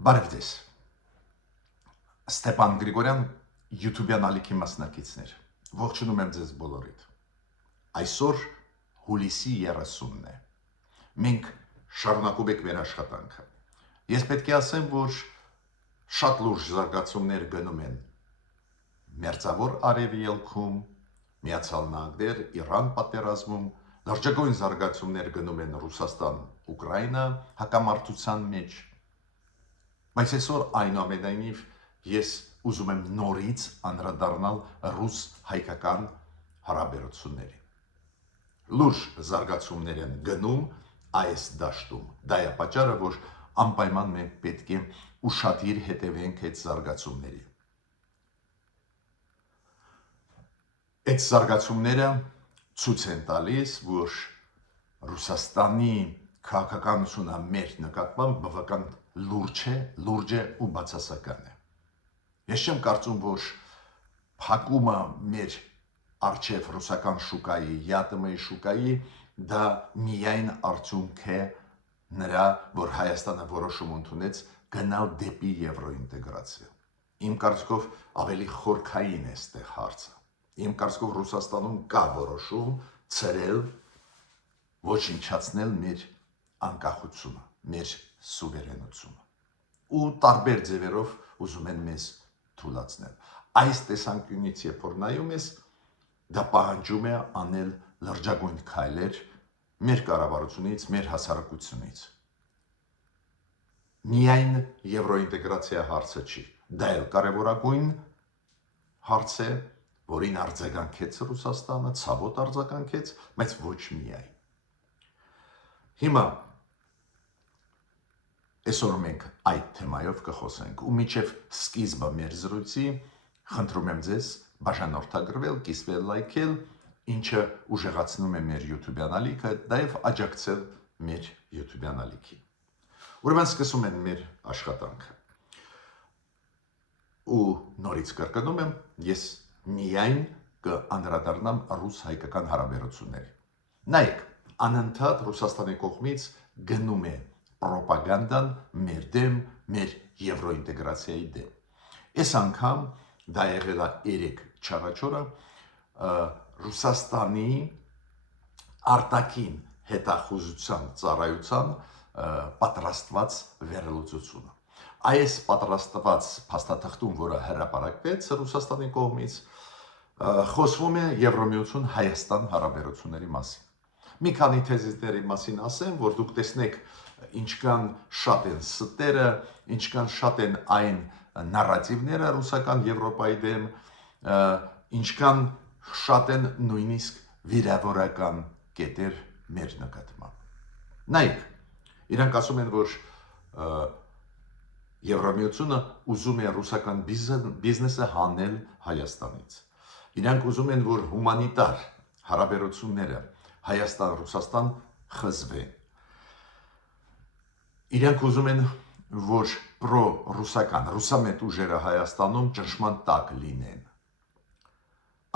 Բարև ձեզ։ Ստեփան Գրիգորյան YouTube-յան ալիքի մասնակիցներ։ Ողջունում եմ ձեզ բոլորիդ։ Այսօր հուլիսի 30-ն է։ Մենք շարունակում ենք մեր աշխատանքը։ Ես պետք է ասեմ, որ շատ լուրջ զարգացումներ գնում են Մերձավոր Արևելքում, Միացյալ Նահանգներ, Իրան պատերազմում, լրջագույն զարգացումներ գնում են Ռուսաստան-Ուկրաինա հակամարտության մեջ։ Բայց այսօր այնուամենայնիվ ես ուզում եմ նորից անդրադառնալ ռուս-հայկական հարաբերություններին։ Լուրջ զարգացումներ են գնում այս դաշտում։ Դա է պատճառը, որ անպայման մենք պետք է ուշադիր հետևենք այդ զարգացումների։ Այդ զարգացումները ցույց են տալիս, որ Ռուսաստանի քաղաքականությունը մեր նկատմամբ բավական լուրջ է ու բացասական է։ Ես չեմ կարծում, որ փակումը մեր առջև ռուսական շուկայի, ԵԱՏՄ-ի շուկայի դա միայն արդյունք է նրա, որ Հայաստանը որոշում ընդունեց գնալ դեպի եվրոինտեգրացիա։ Իմ կարծիքով ավելի խորքային է այստեղ հարցը։ Իմ կարծիքով Ռուսաստանում կա որոշում ցրել, ոչնչացնել մեր անկախությունը, մեր սուվերենությունը։ Ու տարբեր ձևերով ուզում են մեզ թուլացնել։ Այս տեսանկյունից երբ որ նայում ես, դա պահանջում է անել լրջագույն քայլեր մեր կառավարությունից, մեր հասարակությունից։ Միայն եվրոինտեգրացիա հարցը չի, դա էլ կարևորագույն հարց է, որին արձագանքեց Ռուսաստանը, ցավոտ արձագանքեց, բայց ոչ միայն։ Հիմա այսօր մենք այդ թեմայով կխոսենք ու մինչև սկիզբը մեր զրույցի խնդրում եմ ձեզ բաժանորդագրվել, կիսվել, լայքել, ինչը ուժեղացնում է մեր YouTube-յան ալիքը, նաև աջակցել մեր YouTube-յան ալիքին։ Ուրեմն սկսում են մեր աշխատանքը։ Ու նորից կրկնում եմ, ես միայն կանդրադառնամ ռուս-հայկական հարաբերություններին։ Նայեք, անընդհատ Ռուսաստանի կողմից գնում է պրոպագանդան մեր դեմ, մեր եվրոինտեգրացիայի դեմ։ Այս անգամ դա եղել է 3-4 օրը Ռուսաստանի արտաքին հետախուզության ծառայության պատրաստված վերլուծությունը։ Այս պատրաստված փաստաթղթում, որը հրապարակվեց Ռուսաստանի կողմից, խոսվում է Եվրամիություն Հայաստան հարաբերությունների մասին։ Մի քանի թեզիսների մասին ասեմ, որ դուք տեսնեք ինչքան շատ են ստերը, ինչքան շատ են այն նարատիվները ռուսական Եվրոպայի դեմ, ինչքան շատ են նույնիսկ վիրավորական կետեր մեր նկատմամբ։ Նայեք, իրանք ասում են, որ Եվրամիությունը ուզում է ռուսական բիզնեսը հանել Հայաստանից։ Իրանք ուզում են, որ հումանիտար հարաբերությունները Հայաստան-Ռուսաստան խզվեն։ Իրանք ուզում են, որ պրո-ռուսական, ռուսամետ ուժերը Հայաստանում ճնշման տակ լինեն։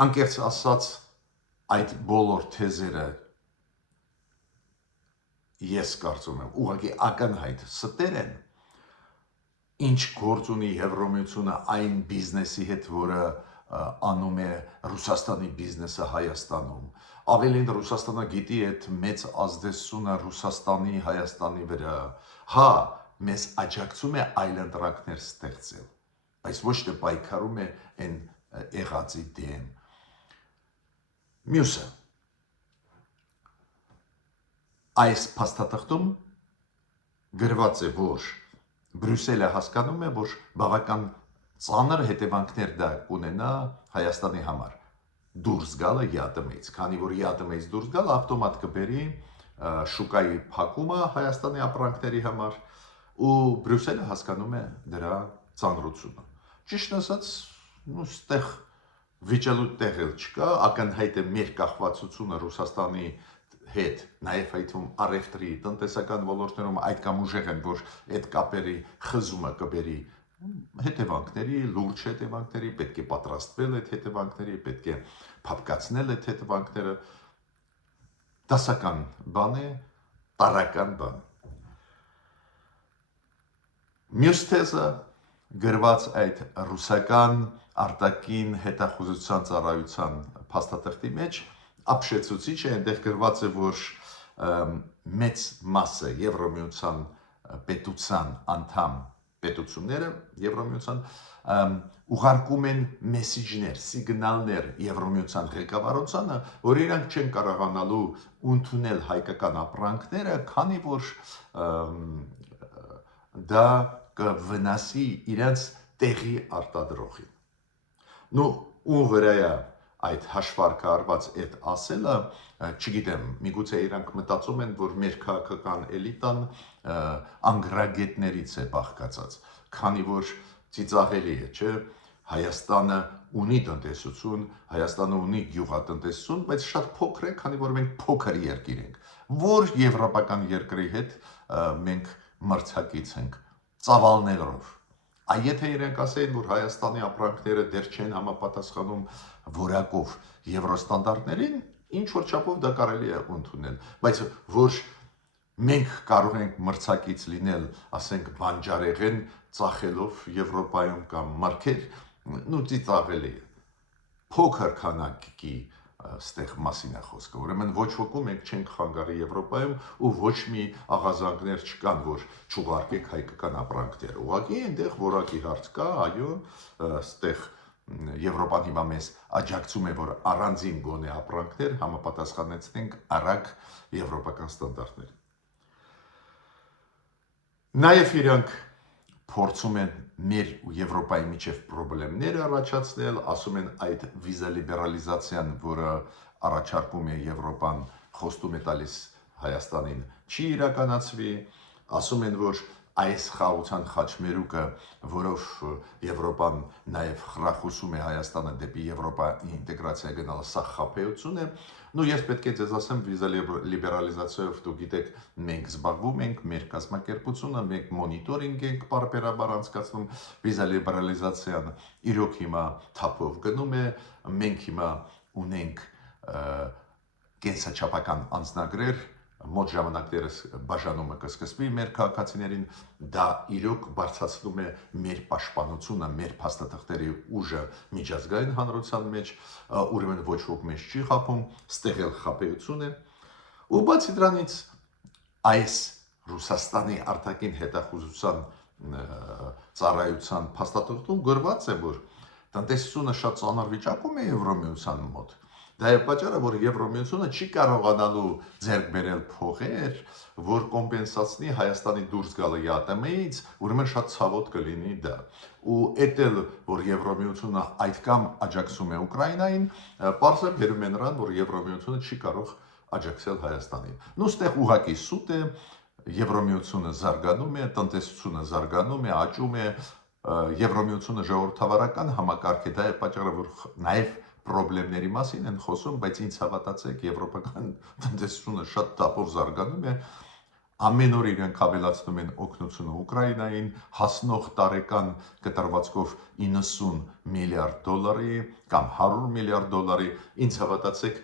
Անկեղծ ասած, այդ բոլոր թեզերը ես կարծում եմ, ուղղակի ակնհայտ ստեր են, ինչ գործ ունի Եվրամիությունը այն բիզնեսի հետ, որը անում է Ռուսաստանի բիզնեսը Հայաստանում։ Ավելին Ռուսաստանը գիտի այդ մեծ ազդեցությունը Ռուսաստանի Հայաստանի վրա։ Հա, մեզ աջակցում է այլընտրանքներ ստեղծել, բայց ոչ թե պայքարում է այն եղածի դեմ։ Մյուսը այս փաստաթղթում գրված է, որ Բրյուսելը հասկանում է, որ բավական ծանր հետևանքներ դա կունենա Հայաստանի համար դուրս գալը ԵԱՏՄ-ից, քանի որ ԵԱՏՄ-ից դուրս գալը ավտոմատ կբերի շուկայի փակումը Հայաստանի ապրանքների համար ու Բրյուսելը հասկանում է դրա ծանրությունը։ Ճիշտ ասած, ստեղ վիճելու տեղ էլ չկա, ակնհայտ է մեր կախվածությունը Ռուսաստանի հետ, նաև այդում առևտրի, տնտեսական ոլորտներում այդքան ուժեղ են, որ այդ կապերի խզումը կբերի հետևանքների, լուրջ հետևանքների, պետք է պատրաստվել այդ հետևանքների, պետք է փափկացնել այդ հետևանքները։ Դասական բան է, տարրական բան։ Մյուս թեզը գրված այդ ռուսական արտաքին հետախուզության ծառայության փաստաթղթի մեջ ապշեցուցիչ է, այնտեղ գրված է, որ մեծ մասը Եվրոմիության պետության անդամ պետությունները Եվրոմիության ուղարկում են մեսիջներ, սիգնալներ Եվրոմիության ղեկավարությանը, որ իրանք չեն կարողանալու ընդունել հայկական ապրանքները, քանի որ դա կվնասի իրենց տեղի արտադրողին։ Նու ում վրա է այդ հաշվարկը արված այդ ասելը, չգիտեմ, միգուցե իրանք մտածում են, որ մեր քաղաքական էլիտան անգրագետներից է բաղկացած, քանի որ ծիծաղելի է, չէ՞, Հայաստանը ունի տնտեսություն, Հայաստանը ունի գյուղատնտեսություն, բայց շատ փոքր է, քանի որ մենք փոքր երկիր ենք, որ եվրոպական երկրի հետ մենք մրցակից ենք ծավալներով։ Եթե իրենք ասեին, որ Հայաստանի ապրանքները դեռ չեն համապատասխանում որակով եվրոստանդարտներին, ինչ որ չափով դա կարելի է ընդունել, բայց որ մենք կարող ենք մրցակից լինել, ասենք, բանջարեղեն ծախելով Եվրոպայում կամ մարգեր, ծիծաղելի է։ Փոքր քանակի ստեղ մասին է խոսքը, ուրեմն ոչ ոքի մենք չենք խանգարի Եվրոպայում ու ոչ մի աղազանգներ չկան, որ չուղարկեք հայկական ապրանքներ։ Ուղղակի այնտեղ որակի հարց կա, այո, ստեղ Եվրոպան հիմա մեզ աջակցում է, որ առանձին գոնե ապրանքներ համապատասխանեցնենք արագ եվրոպական ստանդարտներ։ Նաև իրանք փորձում են մեր ու Եվրոպայի միջև խնդիրներ առաջացնել, ասում են այդ վիզա լիբերալիզացիան, որը առաջարկում է Եվրոպան, խոստում է տալիս Հայաստանին, չի իրականացվի, ասում են, որ այս խաղաղության խաչմերուկը, որով Եվրոպան նաև խրախուսում է Հայաստանը դեպի Եվրոպայի ինտեգրացիա գնալը, սա խաբեություն է։ Ես պետք է ձեզ ասեմ, վիզա լիբերալիզացիայով դուք գիտեք, մենք զբաղվում ենք, մեր կազմակերպությունը, մենք մոնիտորինգ ենք պարբերաբար անցկացնում, վիզա լիբերալիզացիան իրոք հիմա թափով գնում է, մենք հիմա ունենք կենսաչափական անձնագրեր, մոտ ժամանակներս բաժանումը կսկսվի մեր քաղաքացիներին, դա իրոք բարձրացնում է մեր պաշտպանությունը, մեր փաստաթղթերի ուժը միջազգային հանրության մեջ, ուրեմն ոչ ոք մեզ չի խաբում, ստեղ էլ խաբեություն է։ Ու բացի դրանից այս Ռուսաստանի արտաքին հետախուզության ծառայության փաստաթղթում գրված է, որ տնտեսությունը շատ ծանր վիճակում է Եվրոմիության մոտ։ Դա է պատճառը, որ Եվրոմիությունը չի կարողանալու ձեռք բերել փողեր, որ կոմպենսացնի Հայաստանի դուրս գալը ԵԱՏՄ-ից, ուրեմն շատ ցավոտ կլինի դա։ Ու էդ որ Եվրոմիությունը այդքան աջակցում է Ուկրաինային, պարզ է բերում է նրան, որ Եվրոմիությունը չի կարող աջակցել Հայաստանին։ Ստեղ ուղղակի սուտ է, Եվրոմիությունը զարգանում է, տնտեսությունը զարգանում է, աճում է, Եվրոմիությունը ժողովրդավարական համակարգ է, դա է պատճառը, որ նաև խնդիրների մասին են խոսում, բայց ինձ հավատացեք, եվրոպական տնտեսությունը շատ տապով զարգանում է, ամեն օր իրենք ավելացնում են օգնությունը Ուկրաինային, հասնող տարեկան կտրվածքով 90 միլիարդ դոլարի կամ 100 միլիարդ դոլարի, ինձ հավատացեք,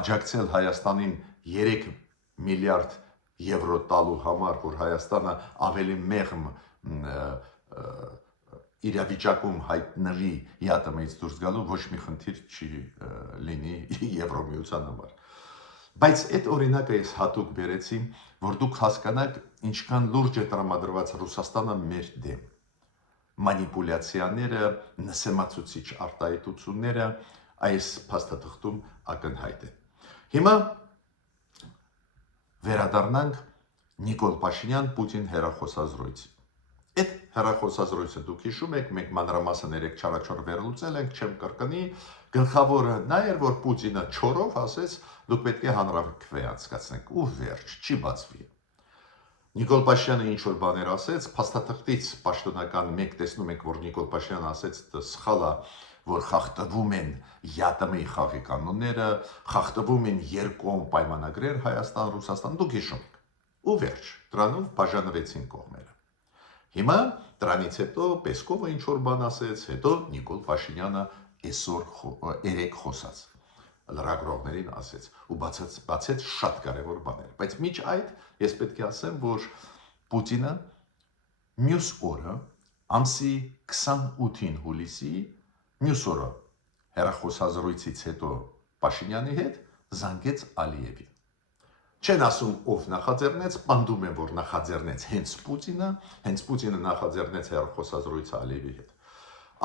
աջակցել Հայաստանին 3 միլիարդ եվրո տալու համար, որ Հայաստանը ավելի մեղմ իրավիճակում հայտնվի ԵԱՏՄ-ից դուրս գալու, ոչ մի խնդիր չի լինի Եվրոմիության համար։ Բայց այդ օրինակը ես հատուկ բերեցի, որ դուք հասկանաք, ինչքան լուրջ է տրամադրված Ռուսաստանը մեր դեմ։ Մանիպուլյացիաները, նսեմացուցիչ արտահայտությունները այս փաստաթղթում ակնհայտ են։ Հիմա վերադառնանք Նիկոլ Փաշինյան-Պուտին հեռախոսազրույցի։ Այդ հեռախոսազրույցը դուք հիշում եք, մենք մանրամասն 3-4 վերլուծել ենք, չեմ կրկնի, գլխավորը նա էր, որ Պուտինը չորով ասեց, դուք պետք է հանրաքվե անցկացնեք, ու վերջ, չի բացվի։ Նիկոլ Փաշինյանը ինչ որ բաներ ասեց, փաստաթղթից պաշտոնական մեկ տեսնում եք, որ Նիկոլ Փաշինյանը ասեց, սխալ է, որ խախտվում են ԵԱՏՄ-ի խաղի կանոնները, խախտվում են երկկողմ պայմանագրեր Հայաստան-Ռուսաստան, դուք հիշում եք։ Ու վերջ, դրանով բաժանվեցին կողմերը։ Հիմա դրանից հետո Պեսկովը ինչ որ բան ասեց, հետո Նիկոլ Փաշինյանը այսօր երեք խոսած լրագրողներին ասեց ու բացեց շատ կարևոր բաներ, բայց միջ այդ ես պետք է ասեմ, որ Պուտինը Մյուս օրը ամսի 28-ին հուլիսի մյուս օրը հեռախոսազրույցից հետո Փաշինյանի հետ զանգեց Ալիևին։ Չեն ասում ով նախաձեռնեց, պնդում են, որ նախաձեռնեց հենց Պուտինը նախաձեռնեց հեռախոսազրույցը Ալիևի հետ։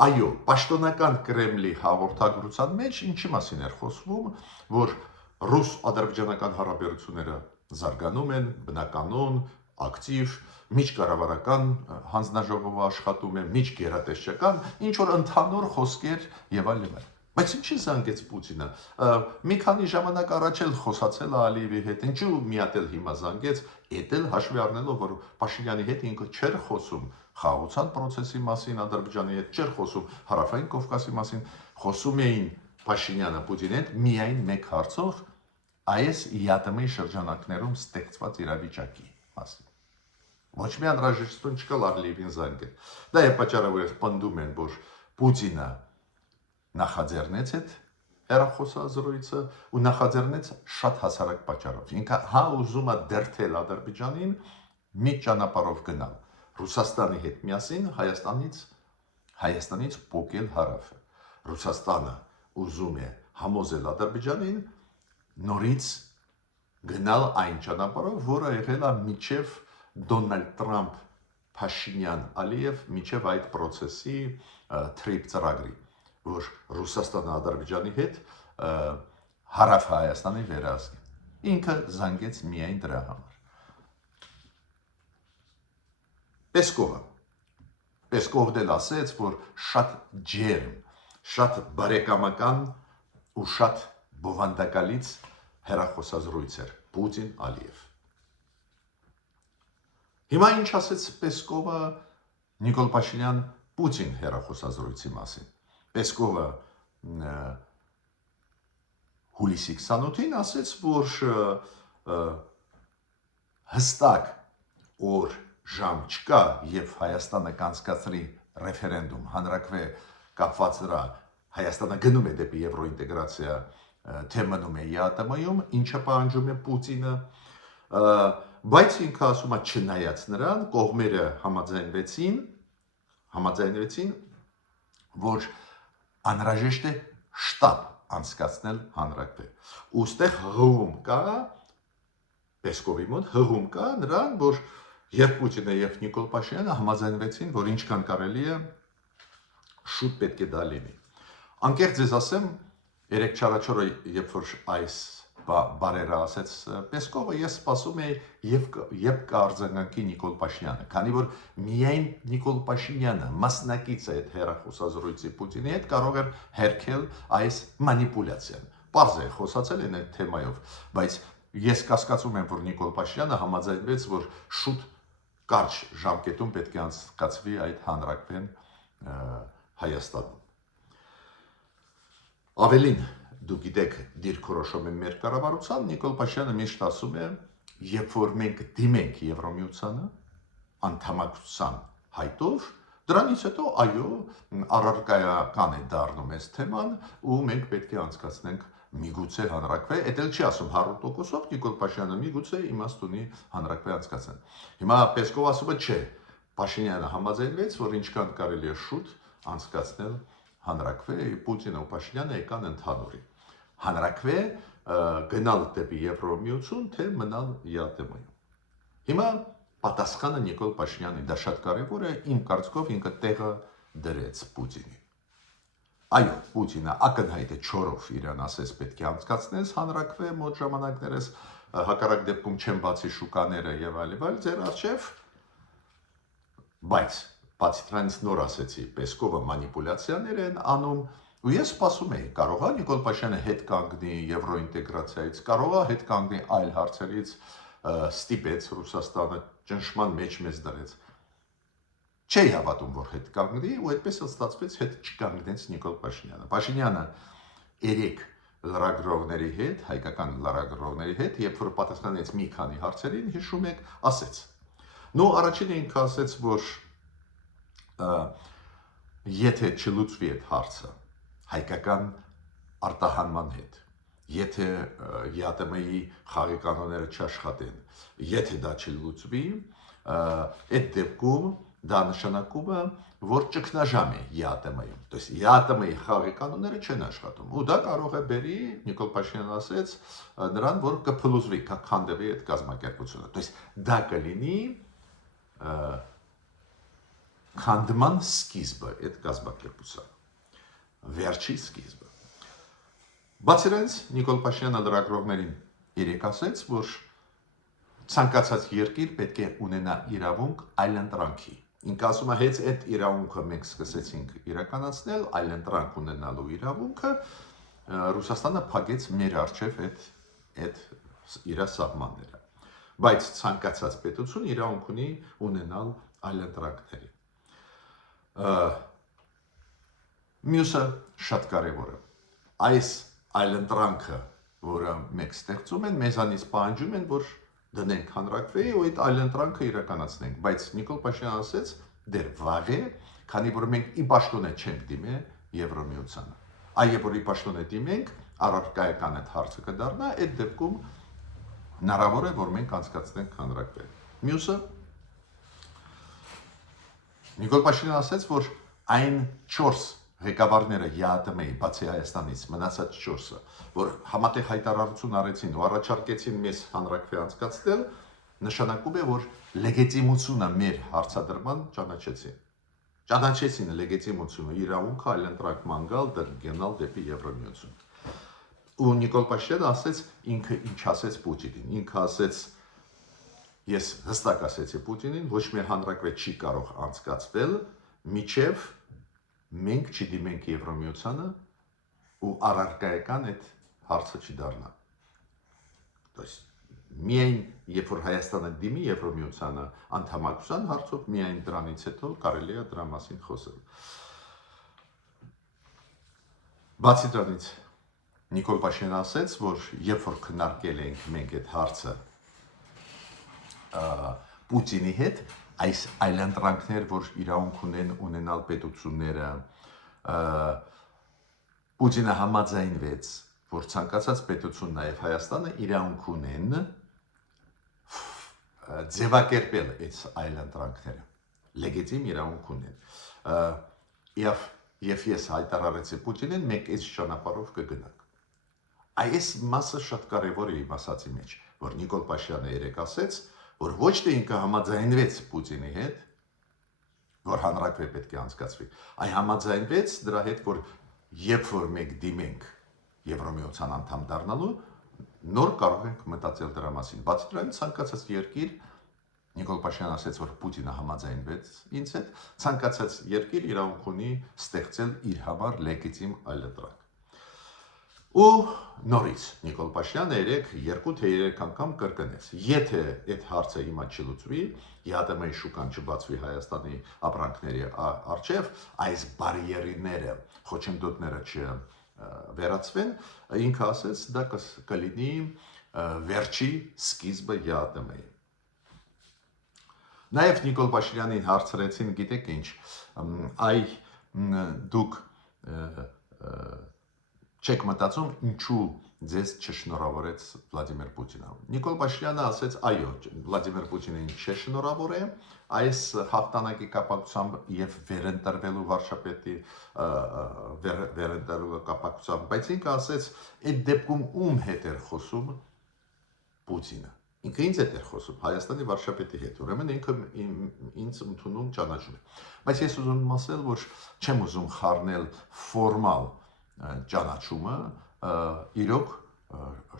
Այո, պաշտոնական Կրեմլի հաղորդագրության մեջ ինչի մասին էր խոսվում, որ ռուս-ադրբեջանական հարաբերությունները զարգանում են, բնականon, ակտիվ, միջկառավարական հանձնաժողովը աշխատում է, միջգերատեսչական, ինչ որ ընդհանուր խոսքեր եւ այլն։ Բայց ինչի զանգեց Պուտինը։ Մի քանի ժամանակ առաջ էլ խոսացել է Ալիևի հետ, ինչու մի հատ էլ հիմա զանգեց, էդ էլ հաշվի առնելով, որ Փաշինյանի հետ ինքը չէր խոսում խաղաղության process-ի մասին, Ադրբեջանի հետ չէր խոսում Հարավային Կովկասի մասին, խոսում էին Փաշինյանը Պուտինի հետ միայն մեկ հարցով, այս ԵԱՏՄ-ի շրջանակներում ստեղծված իրավիճակի մասին։ Ոչ մի անհրաժեշտություն չկա Ալիևին զանգել։ Դա է պատճառը, որ պնդում են, որ Պուտինը նախաձեռնեց այդ հեռախոսազրույցը ու նախաձեռնեց շատ հասարակ պատճառով։ Ինքը հա ուզում է դերթել Ադրբեջանին մի ճանապարհով գնալ Ռուսաստանի հետ միասին Հայաստանից փոկել հարավը։ Ռուսաստանը ուզում է համոզել Ադրբեջանին նորից գնալ այն ճանապարհով, որը եղել է միջև Դոնալդ Տրամփ, Փաշինյան, Ալիև, միջև այդ process-ի թրիփ ծրագրի, որ Ռուսաստանը Ադրբեջանի հետ հարավ Հայաստանի վերահսկի։ Ինքը զանգեց միայն դրա համար։ Պեսկովն էլ ասեց, որ շատ ջերմ, շատ բարեկամական ու շատ բովանդակալից հեռախոսազրույց էր Պուտին-Ալիև։ Հիմա ինչ ասեց Պեսկովը Նիկոլ Փաշինյան-Պուտին հեռախոսազրույցի մասին։ Պեսկովը հուլիսի 28-ին ասեց, որ հստակ օր ժամ չկա, եւ Հայաստանը կանցկացրի ռեֆերենդում, հանրակրվե կապված դրա Հայաստանը գնում է դեպի եվրոինտեգրացիա, թե մնում է ԵԱՏՄ-ում, ինչը պահանջում է Պուտինը, բայց ինքը ասում է չնայած նրան, կողմերը համաձայնվեցին, որ անհրաժեշտ է շտապ անցկացնել հանրակրվե։ Ուստեղ հղում կա, Պեսկովի մոտ հղում կա նրան, որ եւ Պուտինը եւ Նիկոլ Փաշինյանը համաձայնվեցին, որ ինչքան կարելի է շուտ պետք է դա լինի։ Անկեղծ ձեզ ասեմ, 3-4 օրը, երբ որ այս բարերը ասեց Պեսկովը, ես սպասում էի երբ կարձագանքի Նիկոլ Փաշինյանը, քանի որ միայն Նիկոլ Փաշինյանը մասնակից է այդ հեռախոսազրույցի Պուտինի հետ կարող էր հերքել այս մանիպուլյացիան։ Պարզ է, խոսացել են այդ թեմայով, բայց ես կասկածում եմ, որ Նիկոլ Փաշինյանը համաձայնվեց, որ շուտ կարճ ժամկետում պետք է անցկացվի այդ հանրակրվեն Հայաստանում։ Ավելին, դուք գիտեք, դիրքորոշում է մեր կառավարության, Նիկոլ Փաշինյանը միշտ ասում է, երբ որ մենք դիմենք Եվրոմիությանը, անդամակցության հայտով, դրանից հետո այո, առարկայական է դառնում այս թեման ու մենք պետք է անցկացնենք միգուցե հանրակրվե, դա էլ չի ասում 100%-ով Նիկոլ Փաշինյանը միգուցե իմաստ ունի հանրակրվե անցկացնել։ Հիմա Պեսկով ասում է չէ, Փաշինյանը համաձայնվեց, որ ինչքան կարելի է շուտ անցկացնել հանրակրվե, Պուտինը ու Փաշինյանը եկան ընդհանուրի։ Հանրակրվե գնալ դեպի Եվրոմիություն, թե մնալ ԵԱՏՄ-ում։ Հիմա պատասխանը Նիկոլ Փաշինյանի դա շատ կարևոր է, իմ կարծիքով ինքը տեղը դրեց Պուտինին։ Այո, Պուտինը ակնհայտ է չորով իրան ասես պետք է անցկացնես հանրակրվե մոտ ժամանակներս, հակառակ դեպքում չեն բացի շուկաները եւ այլ, ձեր արժեվ, բայց բացի դրանից նոր ասեցի, Պեսկովը մանիպուլյացիաներ են անում, ու ես սպասում էի, կարող է Նիկոլ Փաշինյանը հետ կանգնի եվրոինտեգրացիայից, կարող է հետ կանգնի այլ հարցերից, ստիպեց Ռուսաստանը ճնշման մեջ մեզ դրեց։ Չէի հավատում, որ հետ կանգնի, ու այդպես ստացվեց հետ չկանգնեց Նիկոլ Փաշինյանը։ Փաշինյանը 3 լրագրողների հետ, հայկական լրագրողների հետ, երբ որ պատասխանեց մի քանի հարցերին, հիշում եք, ասեց։ Նո, առաջինը ինքը ասեց, որ եթե չլուծվի այդ հարցը հայկական արտահանման հետ, եթե ԵԱՏՄ-ի խաղի կանոնները չաշխատեն, եթե դա չլուծվի, այդ դեպքում դա նշանակում է, որ ճգնաժամ է ԵԱՏՄ-ում, то есть ԵԱՏՄ-ի խաղի կանոնները չեն աշխատում, ու դա կարող է բերի, Նիկոլ Փաշինյանը ասեց, նրան, որ կփլուզվի, կքանդվի այդ կազմակերպությունը, то есть դա կլինի քանդման սկիզբը այդ կազմակերպության, վերջի սկիզբը։ Բացի դրանից Նիկոլ Փաշինյանը լրագրողներին երեկ ասեց, որ ցանկացած երկիր պետք է ունենա իրավունք այլընտրանքի։ Ինքը ասում է, հենց այդ իրավունքը մենք սկսեցինք իրականացնել, այլընտրանք ունենալու իրավունքը, Ռուսաստանը փակեց մեր առջև այդ իր սահմանները։ Բայց ցանկացած պետություն իրավունք ունի ունենալ այլընտրանքների։ Մյուսը շատ կարևոր է։ Այս այլընտրանքը, որը մենք ստեղծում են, մեզանից պահանջում են, որ դնենք հանրակրվեի ու այդ այլընտրանքը իրականացնենք, բայց Նիկոլ Փաշինյանը ասեց, դեռ վաղ է, քանի որ մենք ի պաշտոնե չենք դիմե Եվրամիությանը։ Այ որ ի պաշտոնե դիմենք, առարկայական այդ հարցը կդառնա, այդ դեպքում հնարավոր է, որ մենք անցկացնենք հանրակրվեի։ Մյուսը Նիկոլ Փաշինյանը ասեց, որ այն 4 ղեկավարները ԵԱՏՄ-ի, բացի Հայաստանից, մնացած 4-ը, որ համատեղ հայտարարություն արեցին ու առաջարկեցին մեզ հանրակրվեի անցկացնել, նշանակում է, որ լեգիտիմությունը մեր հարցադրման ճանաչեցին լեգիտիմությունը, իրավունքը այլընտրանքման գալ, գնալ դեպի Եվրամիություն։ Ու Նիկոլ Փաշինյանը ասեց, ինքը ինչ ասեց Պուտինին, ինքը ասեց, ես հստակ ասեցի Պուտինին, ոչ մի հանրակրվեի չի կարող անցկացվել, միջև մենք չդիմենք Եվրամիությանը ու առարկայական այդ հարցը չդառնա։ То есть միայն երբ որ Հայաստանը դիմի Եվրամիությանը անդամակցության հարցով, միայն դրանից հետո կարելի է դրա մասին խոսել։ Բացի դրանից Նիկոլ Փաշինյանը ասեց, որ երբ որ քննարկել ենք մենք այդ հարցը Պուտինի հետ, այս այլընտրանքներ, որ իրավունք ունենալ պետությունները, Պուտինը համաձայնվեց, որ ցանկացած պետություն, նաև Հայաստանը իրավունք ունեն ձևակերպել այս այլընտրանքները, լեգիտիմ իրավունք ունեն։ Եվ ես հայտարարեցի Պուտինին, մենք այս ճանապարհով կգնանք։ Այս մասը շատ կարևոր է իմ ասածի մեջ, որ Նիկոլ Փաշինյանը երեկ ասեց, որ ոչ թե ինքը համաձայնվեց Պուտինի հետ, որ հանրակրվեի պետք է անցկացվի, այլ համաձայնվեց դրա հետ, որ երբ որ մենք դիմենք Եվրամիության անդամ դառնալու, նոր կարող ենք մտածել դրա մասին։ Բացի դրանից ցանկացած երկիր, Նիկոլ Փաշինյանը ասեց, որ Պուտինը համաձայնվեց ինձ հետ, ցանկացած երկիր իրավունք ունի ստեղծել իր համար լեգիտիմ այլընտրանք։ Ու նորից Նիկոլ Փաշինյանը երեք 2 թե 3 անգամ կրկնեց. Եթե այդ հարցը հիմա չլուծվի, ԵԱՏՄ-ի շուկան չբացվի Հայաստանի ապրանքների առջև, այս բարիերները, խոչընդոտները չվերացվեն, ինքը ասեց, դա կլինի վերջի սկիզբը ԵԱՏՄ-ի։ Նաև Նիկոլ Փաշինյանին հարցրեցին, գիտեք ինչ, այ դուք չեք մտածում, ինչու ձեզ չշնորհավորեց Վլադիմիր Պուտինը։ Նիկոլ Փաշինյանը ասեց, այո, Վլադիմիր Պուտինին չշնորհավոր է այս հաղթանակի կապակցությամբ եւ վերընտրվելու վարչապետի վերընտրվելու կապակցությամբ, բայց ինքը ասեց, այդ դեպքում ում հետ էր խոսում Պուտինը։ Ինքը ինձ հետ էր խոսում, Հայաստանի վարչապետի հետ, ուրեմն ինքը ինձ ընդունում ճանաչում է։ Բայց ես ուզում եմ ասել, որ չեմ ուզում խառնել ֆորմալ ճանաչումը իրոք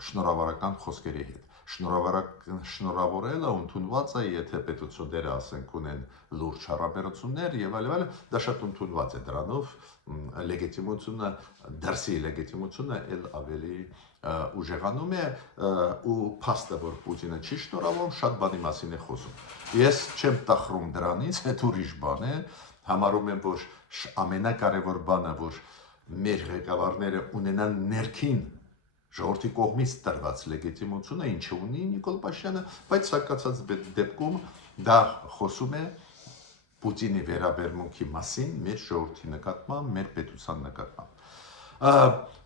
շնորհավորական խոսքերի հետ։ Շնորհավորելը ընդունված է, եթե պետությունները ասենք ունեն լուրջ հարաբերություններ եւ այլն, դա շատ ընդունված է, դրանով լեգիտիմությունը, դրսի լեգիտիմությունը ել ավելի ուժեղանում է ու փաստը, որ Պուտինը չի շնորհավորում, շատ բանի մասին է խոսում։ Ես չեմ տխրում դրանից, այդ ուրիշ բան է, համարում եմ, որ ամենակարևոր բանը, որ մեր ղեկավարները ունենան ներքին ժողովրդի կողմից տրված լեգիտիմությունը, ինչը ունի Նիկոլ Փաշինյանը, բայց ցանկացած դեպքում դա խոսում է Պուտինի վերաբերմունքի մասին մեր ժողովրդի նկատմամբ, մեր պետության նկատմամբ։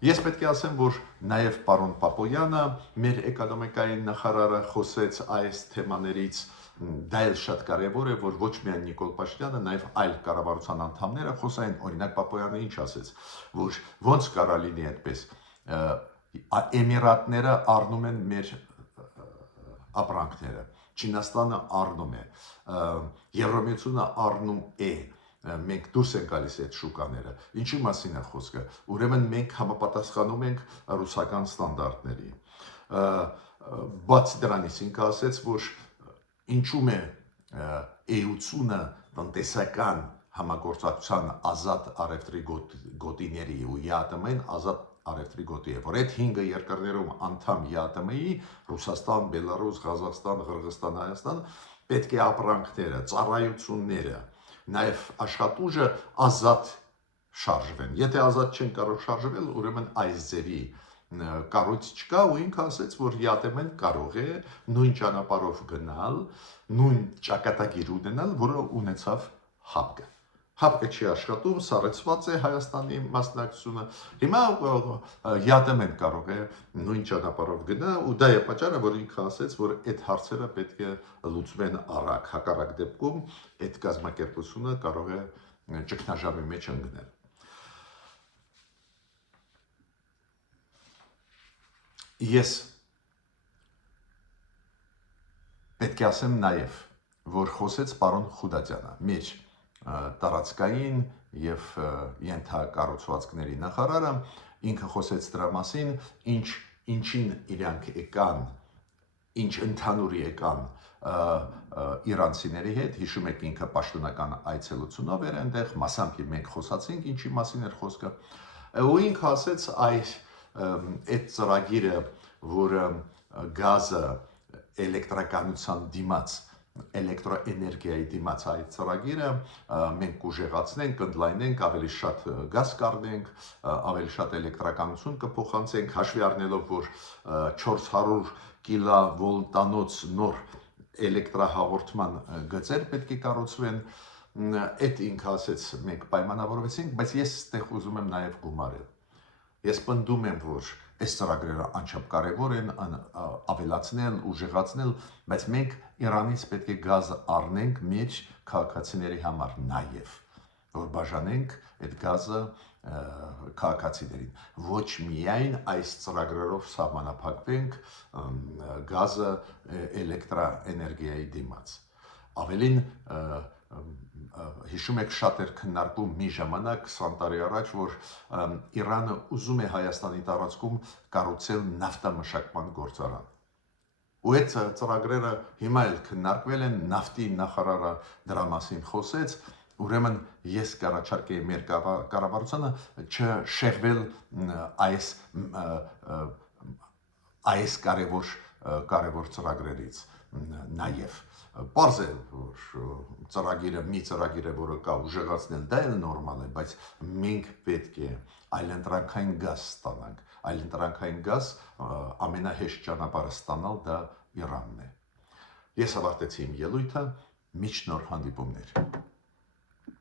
Ես պետք է ասեմ, որ նաև պարոն Պապոյանը, մեր էկոնոմիկայի նախարարը խոսեց այս թեմաներից, դա էլ շատ կարևոր է, որ ոչ միայն Նիկոլ Փաշինյանը, նաև այլ կառավարության անդամները խոսային, օրինակ Պապոյանը ինչ ասեց, որ ոնց կարա լինի այդպես, Էմիրատները առնում են մեր ապրանքները, Չինաստանը առնում է, Եվրամիությունը առնում է, մենք դուրս են գալիս այդ շուկաները, ինչի մասին է խոսքը, ուրեմն մենք համապատասխանում ենք ռուսական ստանդարտների, բացի դրանից ինքը ասեց, որ ինչու՞մ է էությունը տնտեսական համագործակցության ազատ առևտրի գոտիների ու ԵԱՏՄ-ին ազատ առևտրի գոտի է, որ այդ 5 երկրներում անդամ ԵԱՏՄ-ի Ռուսաստան, Բելարուս, Ղազախստան, Ղրղստան, Հայաստան պետք է ապրանքները, ծառայությունները, նաև աշխատուժը ազատ շարժվեն։ Եթե ազատ չեն կարող շարժվել, ուրեմն այս ձևի կառույց չկա ու ինքը ասեց, որ ԵԱՏՄ-ն կարող է նույն ճանապարհով գնալ, նույն ճակատագիր ունենալ, որը ունեցավ ՀԱՊԿ-ը։ ՀԱՊԿ-ը չի աշխատում, սառեցված է Հայաստանի մասնակցությունը։ Հիմա ԵԱՏՄ-ն կարող է նույն ճանապարհով գնալ ու դա է պատճառը, որ ինքը ասեց, որ այդ հարցերը պետք է լուծվեն արագ։ Հակառակ դեպքում այդ կազմակերպությունը կարող է ճգնաժամի մեջ ընկնել։ Ես պետք է ասեմ նաև, որ խոսեց պարոն Խուդադյանը, մեր տարածքային եւ ենթակառուցվածքների նախարարը, ինքը խոսեց դրա մասին, ինչին իրանք եկան, ինչ ընդհանուր եկան իրանցիների հետ, հիշում եք ինքը պաշտոնական այցելությունով էր այնտեղ, մասամբ մենք խոսացինք ինչի մասին էր խոսքը, ու ինքը ասեց այդ ծրագիրը, որը գազը էլեկտրականության դիմաց էլեկտրոէներգիայի դիմաց այդ ծրագիրը մենք կուժեղացնենք, կընդլայնենք, ավելի շատ գազ կառնենք, ավելի շատ էլեկտրականություն կփոխանցենք, հաշվի առնելով, որ 400 կիլովոլտանոց նոր էլեկտրահաղորդման գծեր պետք է կառուցվեն, այդ ինքը ասեց մենք պայմանավորվեցինք, բայց ես այդտեղ ուզում եմ նաև գումարել։ Ես պնդում եմ, որ այս ծրագրերը անչափ կարևոր են, ավելացնել, ուժեղացնել, բայց մենք Իրանից պետք է գազ առնենք մեր քաղաքացիների համար նաև, որ բաժանենք այդ գազը քաղաքացիներին։ Ոչ միայն այս ծրագրերով սահմանափակվենք գազը էլեկտրաէներգիայի դիմաց։ Ավելին հիշում եք շատ էր քննարկում մի ժամանակ 20 տարի առաջ, որ Իրանը ուզում է Հայաստանի տարածքում կառուցել նավթամշակման գործարան։ Ու այդ ծրագրերը հիմա էլ քննարկվել են, նավթի նախարարը դրա մասին խոսեց, ուրեմն ես կառաջարկեի մեր կառավարությանը չշեղվել այս կարևոր ծրագրերից նաև։ Պարզ է, որ ծրագիրը, մի ծրագիր է, որը կա ուժեղացնել, դա էլ նորմալ է, բայց մենք պետք է այլընտրանքային գազ ստանանք, այլընտրանքային գազ ամենահեշտ ճանապարհը ստանալ դա Իրանն է։ Ես ավարտեցի իմ ելույթը, մինչ նոր հանդիպումներ։